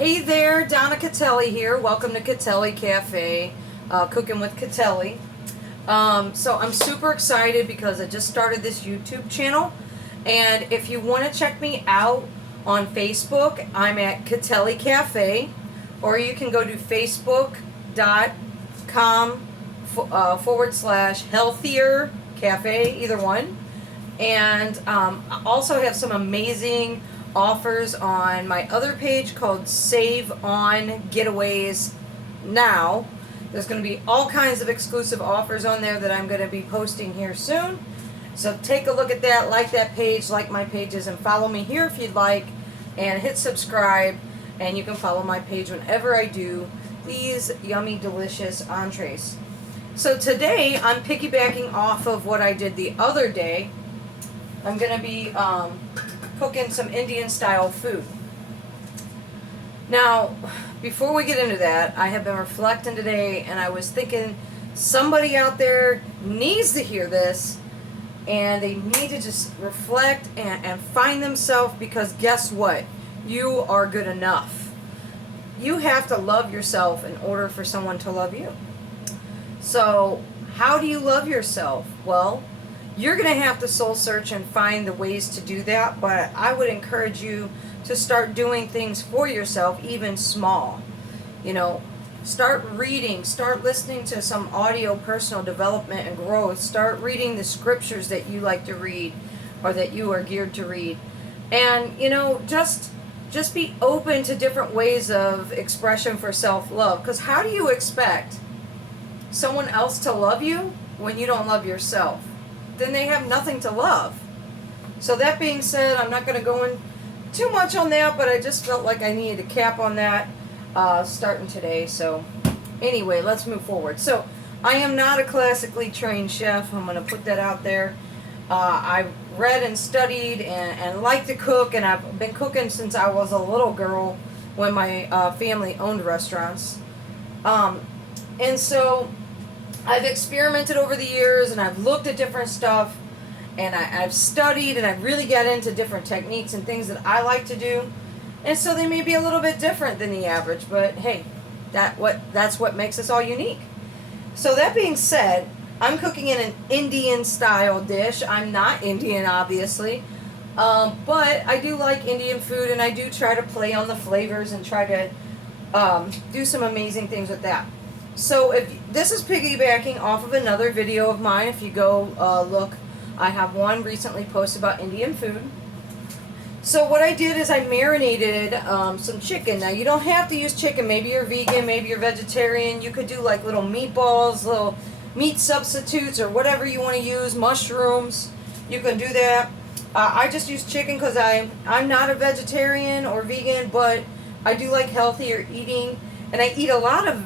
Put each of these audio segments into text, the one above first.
Hey there, Donna Catelli here. Welcome to Catelli Cafe, Cooking with Catelli. So I'm super excited because I just started this YouTube channel, and if you want to check me out on Facebook, I'm at Catelli Cafe, or you can go to facebook.com / healthier cafe, either one. And I also have some amazing offers on my other page called Save On Getaways Now. There's going to be all kinds of exclusive offers on there that I'm going to be posting here soon. So take a look at that, like that page, like my pages, and follow me here if you'd like, and hit subscribe, and you can follow my page whenever I do these yummy, delicious entrees. So today I'm piggybacking off of what I did the other day. I'm going to be cooking some Indian style food. Now, before we get into that, I have been reflecting today, and I was thinking somebody out there needs to hear this, and they need to just reflect and find themselves, because guess what? You are good enough. You have to love yourself in order for someone to love you. So, how do you love yourself? Well, you're going to have to soul search and find the ways to do that, but I would encourage you to start doing things for yourself, even small. You know, start reading, start listening to some audio personal development and growth, start reading the scriptures that you like to read or that you are geared to read. And, you know, just be open to different ways of expression for self-love, because how do you expect someone else to love you when you don't love yourself? Then they have nothing to love. So that being said, I'm not going to go in too much on that, but I just felt like I needed a cap on that starting today. So anyway, let's move forward. So I am not a classically trained chef. I'm going to put that out there. I've read and studied and like to cook, and I've been cooking since I was a little girl when my family owned restaurants. And so I've experimented over the years, and I've looked at different stuff, and I've studied, and I've really got into different techniques and things that I like to do. And so they may be a little bit different than the average, but hey, that's what makes us all unique. So that being said, I'm cooking in an Indian style dish. I'm not Indian, obviously, but I do like Indian food, and I do try to play on the flavors and try to do some amazing things with that. So if this is piggybacking off of another video of mine, if you go look, I have one recently posted about Indian food. So what I did is I marinated some chicken. Now you don't have to use chicken. Maybe you're vegan, maybe you're vegetarian. You could do like little meatballs, little meat substitutes, or whatever you want to use. Mushrooms, you can do that. I just use chicken because I'm not a vegetarian or vegan, but I do like healthier eating. And I eat a lot of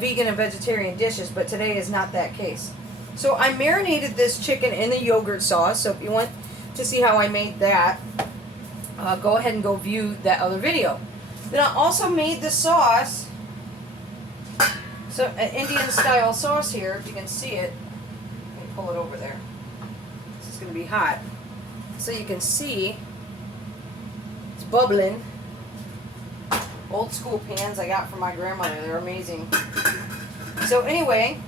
vegan and vegetarian dishes, but today is not that case. So I marinated this chicken in the yogurt sauce. So if you want to see how I made that, go ahead and go view that other video. Then I also made the sauce. So an Indian style sauce here, if you can see it. Let me pull it over there. This is going to be hot. So you can see it's bubbling. Old school pans I got from my grandmother. They're amazing. So anyway,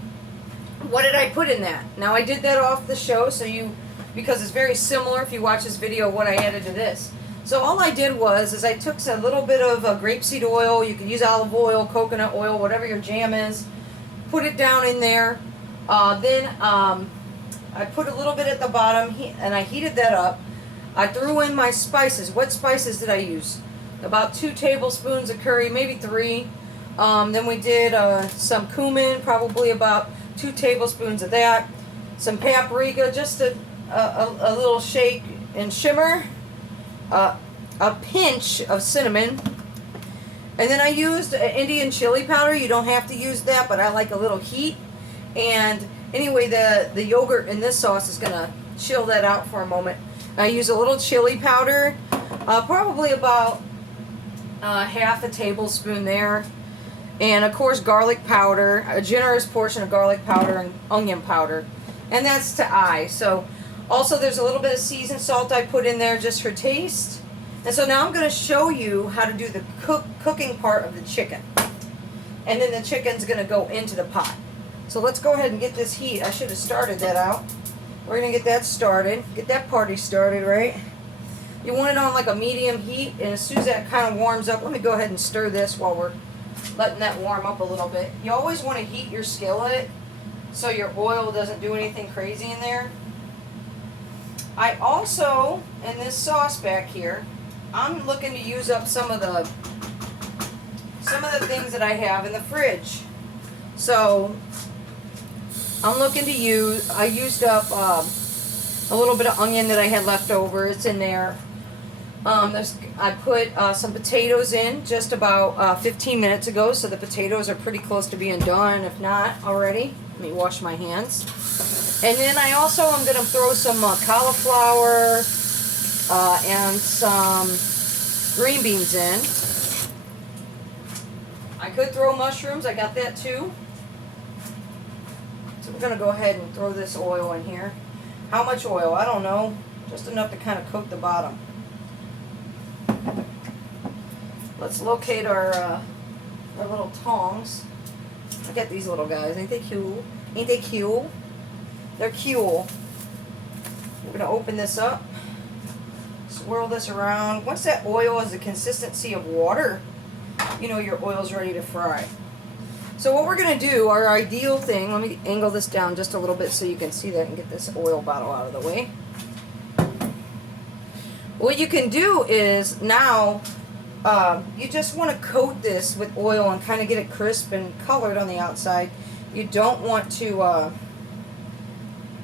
what did I put in that? Now I did that off the show, because it's very similar if you watch this video what I added to this. So all I did is I took a little bit of grapeseed oil. You can use olive oil, coconut oil, whatever your jam is. Put it down in there. Then I put a little bit at the bottom, and I heated that up. I threw in my spices. What spices did I use? About 2 tablespoons of curry, maybe 3. Then we did some cumin, probably about 2 tablespoons of that. Some paprika, just a little shake and shimmer. A pinch of cinnamon. And then I used Indian chili powder. You don't have to use that, but I like a little heat. And anyway, the yogurt in this sauce is going to chill that out for a moment. I use a little chili powder, probably about half a tablespoon there, and of course garlic powder, a generous portion of garlic powder and onion powder, and that's to eye. So also there's a little bit of seasoned salt I put in there just for taste, And so now I'm going to show you how to do the cooking part of the chicken. And then the chicken's going to go into the pot. So let's go ahead and get this heat. I should have started that out. We're going to get that started. Get that party started, right? You want it on like a medium heat, and as soon as that kind of warms up, let me go ahead and stir this while we're letting that warm up a little bit. You always want to heat your skillet so your oil doesn't do anything crazy in there. I also, in this sauce back here, I'm looking to use up some of the things that I have in the fridge. So I'm looking to use, I used up a little bit of onion that I had left over. It's in there. I put some potatoes in just about 15 minutes ago, so the potatoes are pretty close to being done, if not already. Let me wash my hands. And then I also am going to throw some cauliflower and some green beans in. I could throw mushrooms. I got that too. So we're going to go ahead and throw this oil in here. How much oil? I don't know. Just enough to kind of coat the bottom. Let's locate our little tongs. Look at these little guys. Ain't they cute? Ain't they cute? They're cute. We're going to open this up. Swirl this around. Once that oil has the consistency of water, you know your oil's ready to fry. So what we're going to do, our ideal thing, let me angle this down just a little bit so you can see that and get this oil bottle out of the way. What you can do is now, you just want to coat this with oil and kind of get it crisp and colored on the outside. You don't want to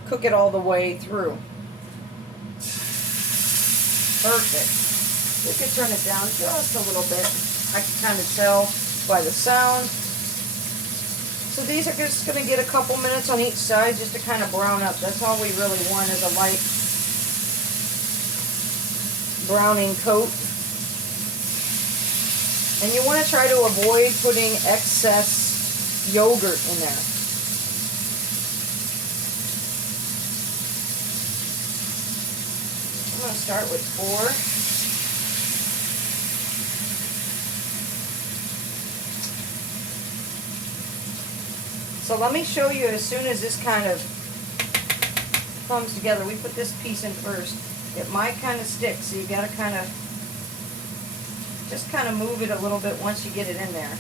cook it all the way through. Perfect. We could turn it down just a little bit. I can kind of tell by the sound. So these are just going to get a couple minutes on each side just to kind of brown up. That's all we really want is a light browning coat. And you want to try to avoid putting excess yogurt in there. I'm going to start with 4. So let me show you as soon as this kind of comes together. We put this piece in first. It might kind of stick, so you got to kind of just kind of move it a little bit once you get it in there.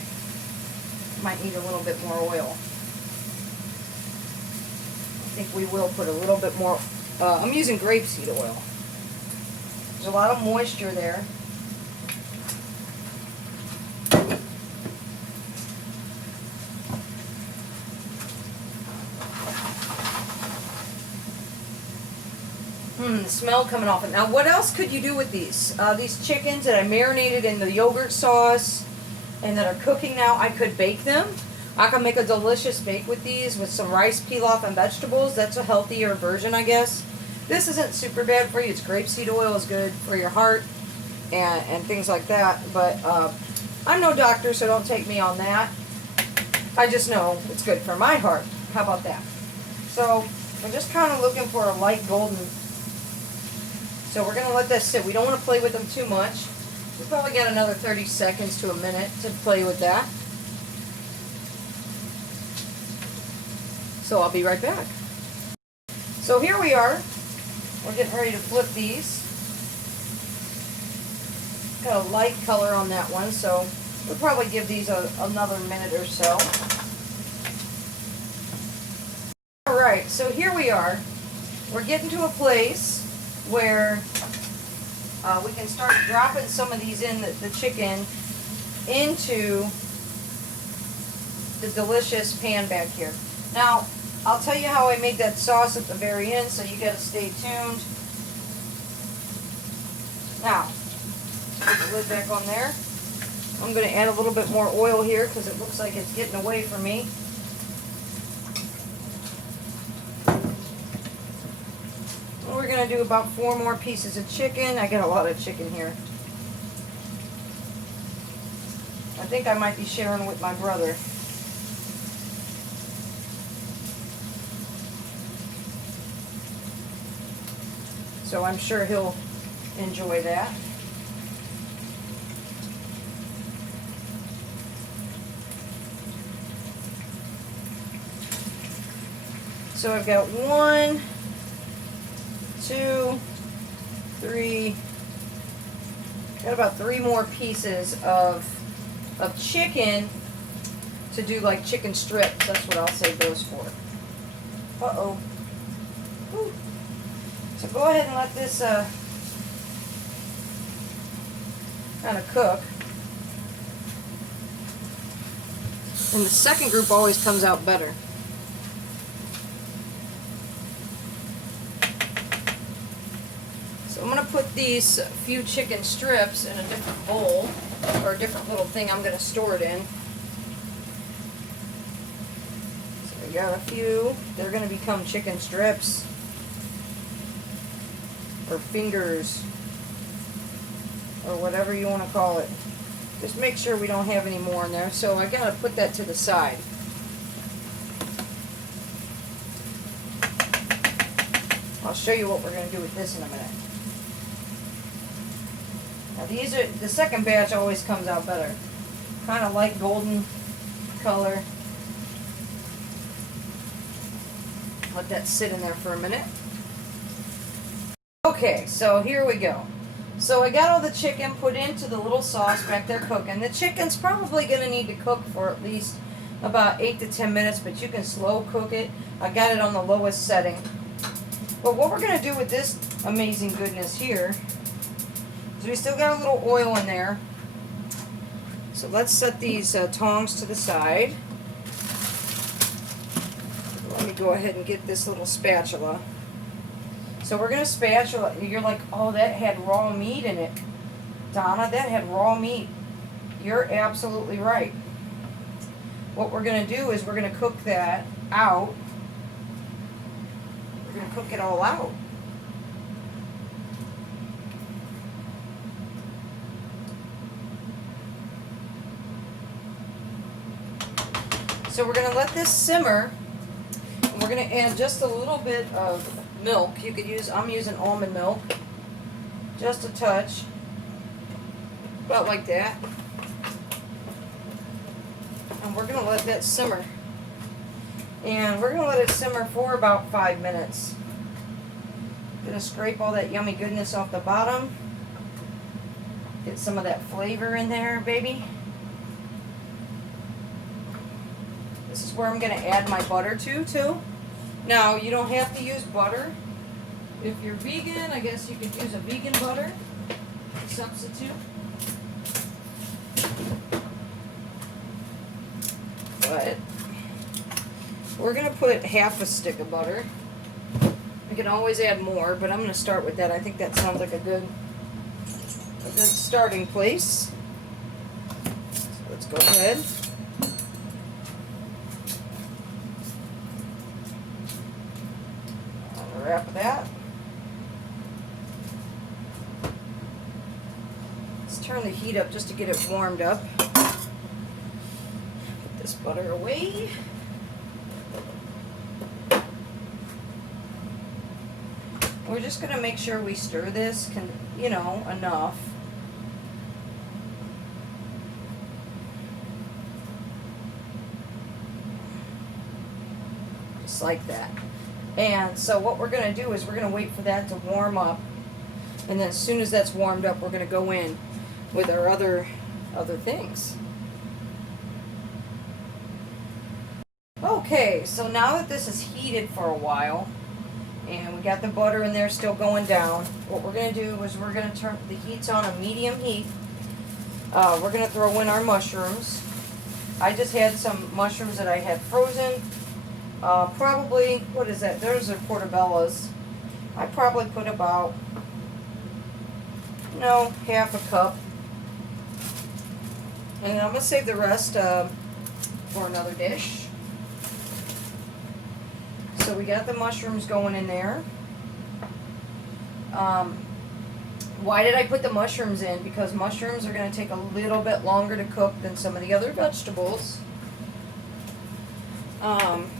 Might need a little bit more oil. I think we will put a little bit more. I'm using grapeseed oil. There's a lot of moisture there. The smell coming off it. Now, what else could you do with these? These chickens that I marinated in the yogurt sauce and that are cooking now, I could bake them. I can make a delicious bake with these with some rice pilaf and vegetables. That's a healthier version, I guess. This isn't super bad for you. It's grapeseed oil is good for your heart and things like that. But I'm no doctor, so don't take me on that. I just know it's good for my heart. How about that? So I'm just kind of looking for a light golden. So we're going to let that sit. We don't want to play with them too much. We probably got another 30 seconds to a minute to play with that. So I'll be right back. So here we are. We're getting ready to flip these. Got a light color on that one, so we'll probably give these another minute or so. Alright, so here we are. We're getting to a place where we can start dropping some of these in the chicken into the delicious pan back here. Now, I'll tell you how I make that sauce at the very end, so you got to stay tuned. Now, put the lid back on there. I'm going to add a little bit more oil here because it looks like it's getting away from me. We're going to do about 4 more pieces of chicken. I got a lot of chicken here. I think I might be sharing with my brother. So I'm sure he'll enjoy that. So I've got 1, 2, 3. Got about 3 more pieces of chicken to do like chicken strips. That's what I'll save those for. Uh-oh. Whew. So go ahead and let this kind of cook. And the second group always comes out better. So I'm going to put these few chicken strips in a different bowl, or a different little thing I'm going to store it in. So we got a few. They're going to become chicken strips, or fingers, or whatever you want to call it. Just make sure we don't have any more in there. So I got to put that to the side. I'll show you what we're going to do with this in a minute. Now these are, the second batch always comes out better. Kind of light golden color. Let that sit in there for a minute. Okay, so here we go. So I got all the chicken put into the little sauce back there cooking. The chicken's probably going to need to cook for at least about 8 to 10 minutes, but you can slow cook it. I got it on the lowest setting. But what we're going to do with this amazing goodness here is we still got a little oil in there. So let's set these tongs to the side. Let me go ahead and get this little spatula. So we're going to spatula. You're like, oh, that had raw meat in it. Donna, that had raw meat. You're absolutely right. What we're going to do is we're going to cook that out. We're going to cook it all out. So we're going to let this simmer. And we're going to add just a little bit of milk. You could use, I'm using almond milk. Just a touch. About like that. And we're going to let that simmer. And we're going to let it simmer for about 5 minutes. Going to scrape all that yummy goodness off the bottom. Get some of that flavor in there, baby. This is where I'm going to add my butter too. Now, you don't have to use butter. If you're vegan, I guess you could use a vegan butter substitute. But we're going to put half a stick of butter. We can always add more, but I'm going to start with that. I think that sounds like a good starting place. So let's go ahead. Wrap that. Let's turn the heat up just to get it warmed up. Put this butter away. We're just going to make sure we stir this, enough. Just like that. And so what we're going to do is we're going to wait for that to warm up. And then as soon as that's warmed up, we're going to go in with our other things. Okay, so now that this is heated for a while, and we got the butter in there still going down, what we're going to do is we're going to turn the heat's on a medium heat. We're going to throw in our mushrooms. I just had some mushrooms that I had frozen. Probably, what is that? Those are portobellos. I probably put about, half a cup. And I'm going to save the rest for another dish. So we got the mushrooms going in there. Why did I put the mushrooms in? Because mushrooms are going to take a little bit longer to cook than some of the other vegetables.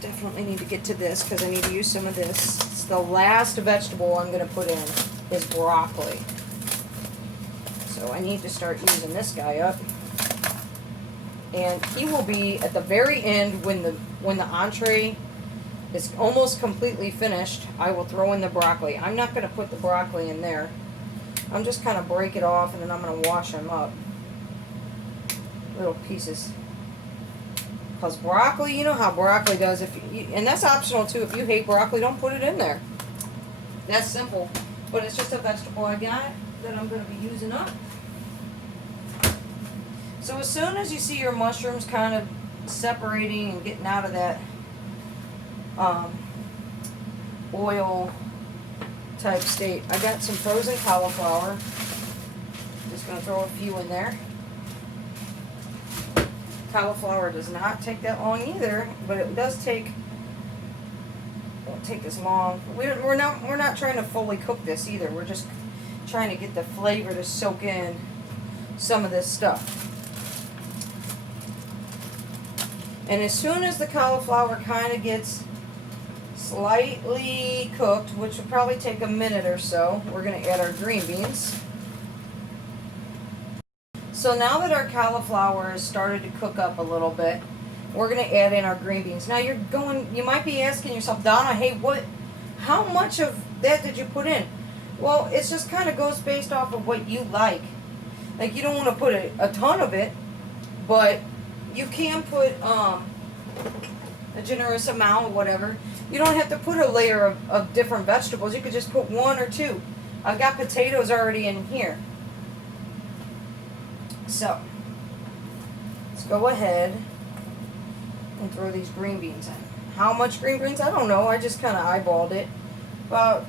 Definitely need to get to this because I need to use some of this. It's the last vegetable I'm going to put in is broccoli. So I need to start using this guy up. And he will be at the very end when the entree is almost completely finished, I will throw in the broccoli. I'm not going to put the broccoli in there. I'm just kind of break it off, and then I'm going to wash them up. Little pieces. Because broccoli, you know how broccoli does. And that's optional too. If you hate broccoli, don't put it in there. That's simple. But it's just a vegetable I got that I'm going to be using up. So as soon as you see your mushrooms kind of separating and getting out of that oil type state, I got some frozen cauliflower. Just going to throw a few in there. Cauliflower does not take that long either, but it does take. Won't take this long. We're not trying to fully cook this either. We're just trying to get the flavor to soak in some of this stuff. And as soon as the cauliflower kind of gets slightly cooked, which will probably take a minute or so, we're going to add our green beans. So now that our cauliflower has started to cook up a little bit, we're going to add in our green beans. Now you might be asking yourself, Donna, hey, how much of that did you put in? Well, it just kind of goes based off of what you like. Like, you don't want to put a ton of it, but you can put a generous amount or whatever. You don't have to put a layer of different vegetables. You could just put one or two. I've got potatoes already in here. So, let's go ahead and throw these green beans in. How much green beans? I don't know. I just kind of eyeballed it. About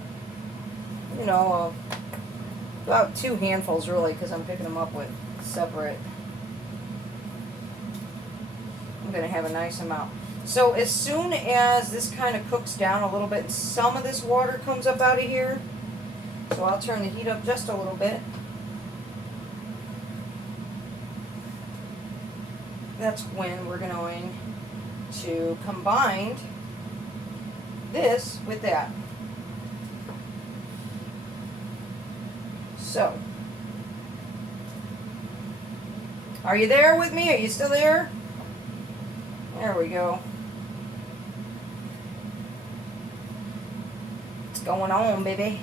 2 handfuls really, because I'm picking them up with separate. I'm going to have a nice amount. So as soon as this kind of cooks down a little bit, some of this water comes up out of here. So I'll turn the heat up just a little bit. That's when we're going to combine this with that. So, are you there with me? Are you still there? There we go. What's going on, baby?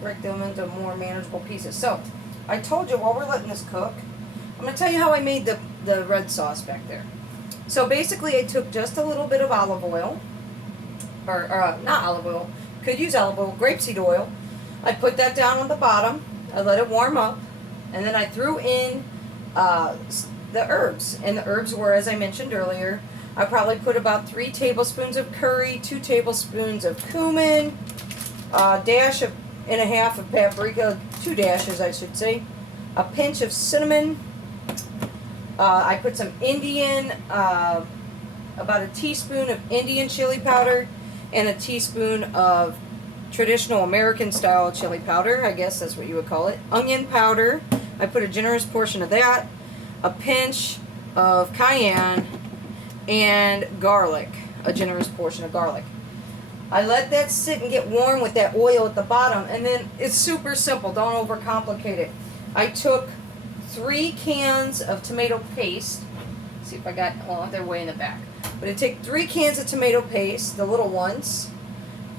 Break them into more manageable pieces. So, I told you while we're letting this cook, I'm going to tell you how I made the red sauce back there. So basically I took just a little bit of olive oil, or not olive oil, could use olive oil, grapeseed oil. I put that down on the bottom, I let it warm up, and then I threw in the herbs. And the herbs were, as I mentioned earlier, I probably put about 3 tablespoons of curry, 2 tablespoons of cumin, a dash and a half of paprika, 2 dashes I should say, a pinch of cinnamon. I put some Indian, about a teaspoon of Indian chili powder, and a teaspoon of traditional American style chili powder, I guess that's what you would call it. Onion powder, I put a generous portion of that, a pinch of cayenne, and garlic, a generous portion of garlic. I let that sit and get warm with that oil at the bottom, and then it's super simple, don't overcomplicate it. I took 3 cans of tomato paste. Let's see if I got, well, they're way in the back. But I take 3 cans of tomato paste, the little ones,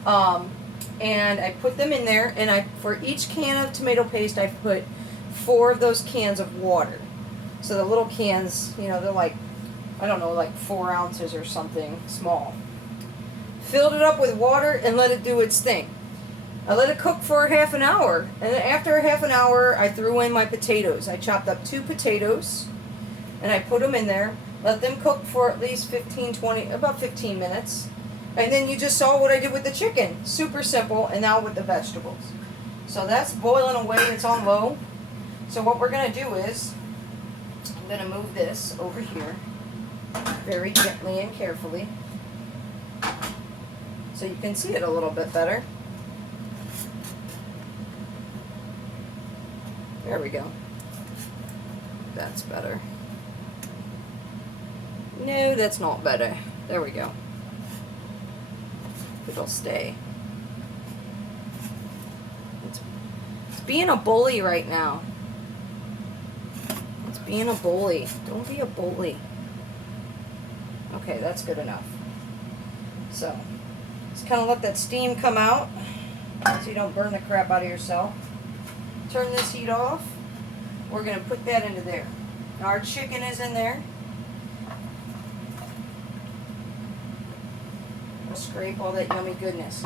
and I put them in there, and for each can of tomato paste, I put 4 of those cans of water. So the little cans, they're like, I don't know, like 4 ounces or something small. Filled it up with water and let it do its thing. I let it cook for half an hour, and then after half an hour I threw in my potatoes. I chopped up 2 potatoes and I put them in there, let them cook for at least about 15 minutes, and then you just saw what I did with the chicken. Super simple. And now with the vegetables. So that's boiling away, it's on low. So what we're going to do is I'm going to move this over here very gently and carefully so you can see it a little bit better. There we go. That's better. No, that's not better. There we go. It'll stay. It's being a bully right now. It's being a bully. Don't be a bully. Okay, that's good enough. So, just kind of let that steam come out so you don't burn the crap out of yourself. Turn this heat off. We're going to put that into there. Now our chicken is in there. We'll scrape all that yummy goodness.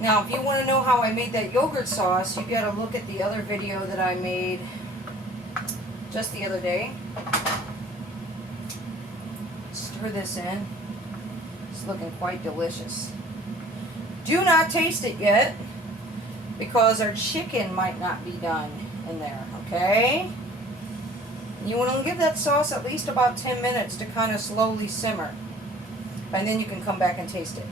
Now, if you want to know how I made that yogurt sauce, you got to look at the other video that I made just the other day. Stir this in. It's looking quite delicious. Do not taste it yet, because our chicken might not be done in there, okay? You want to give that sauce at least about 10 minutes to kind of slowly simmer. And then you can come back and taste it.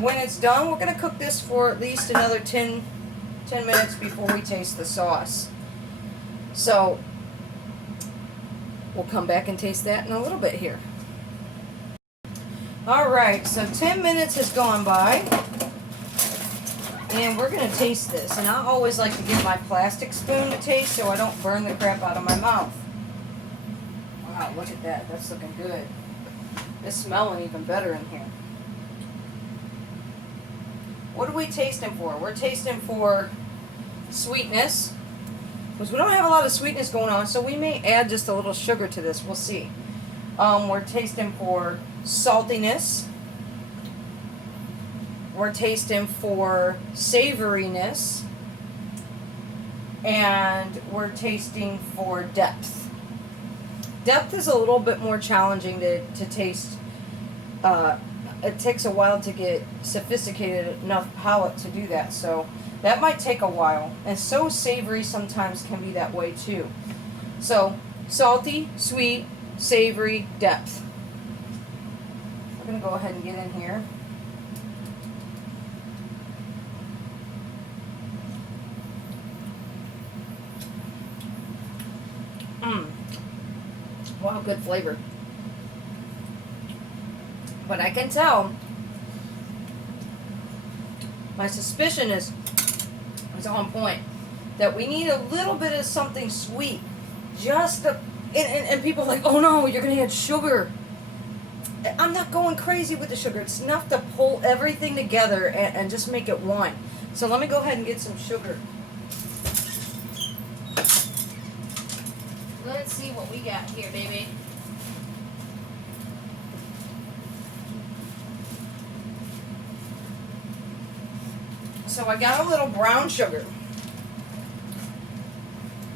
When it's done, we're going to cook this for at least another 10 minutes before we taste the sauce. So, we'll come back and taste that in a little bit here. Alright, so 10 minutes has gone by. And we're going to taste this. And I always like to get my plastic spoon to taste so I don't burn the crap out of my mouth. Wow, look at that. That's looking good. It's smelling even better in here. What are we tasting for? We're tasting for sweetness, because we don't have a lot of sweetness going on, so we may add just a little sugar to this. We'll see. We're tasting for saltiness. We're tasting for savoriness. And we're tasting for depth. Depth is a little bit more challenging to taste. It takes a while to get sophisticated enough palate to do that, so that might take a while. And so savory sometimes can be that way too. So salty, sweet, savory, depth. We're going to go ahead and get in here. Wow, good flavor. But I can tell, my suspicion is on point, that we need a little bit of something sweet. And people are like, oh no, you're going to add sugar. I'm not going crazy with the sugar. It's enough to pull everything together and just make it one. So let me go ahead and get some sugar. Let's see what we got here, baby. So I got a little brown sugar.